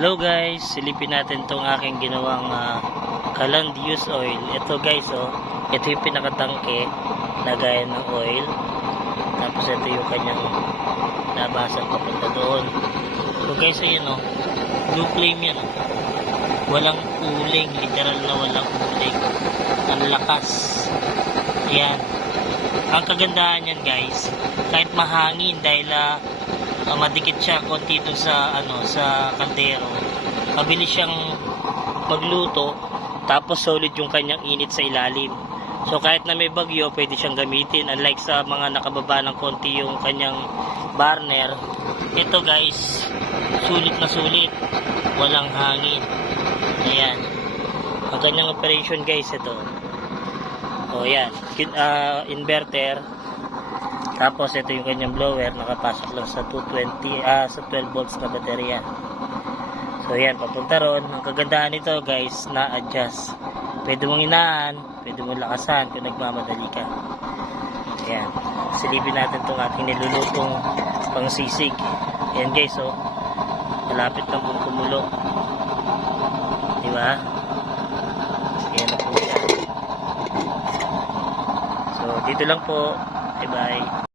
Hello guys, silipin natin tong aking ginawang Kaland use oil. Ito guys, ito yung pinakatangke, lagayan ng oil. Tapos ito yung kanyang labasan papunta doon. So guys, ayun blue flame yan. Walang uling, literal na walang uling. Ang lakas. Ayan. Ang kagandahan yan guys, kahit mahangin dahil madikit siya konti dun sa sa kaldero, mabilis siyang magluto, tapos solid yung kanyang init sa ilalim. So kahit na may bagyo, pwede siyang gamitin, unlike sa mga nakababa ng konti yung kanyang burner. Ito guys, sulit na sulit, walang hangin. Ayan ang kanyang operation guys. Ito yan, inverter. Tapos ito yung kanyang blower, nakapasok lang sa 220 sa 12 volts na baterya. So yan, papunta ron. Ang kagandahan nito guys, na-adjust. Pwede mong inaan, pwede mong lakasan kung nagmamadali ka. Ayan, silipin natin itong ating nilulutong pang sisig. Ayan guys, malapit na pong kumulo. Diba? Ayan na po siya. So dito lang po. Bye bye.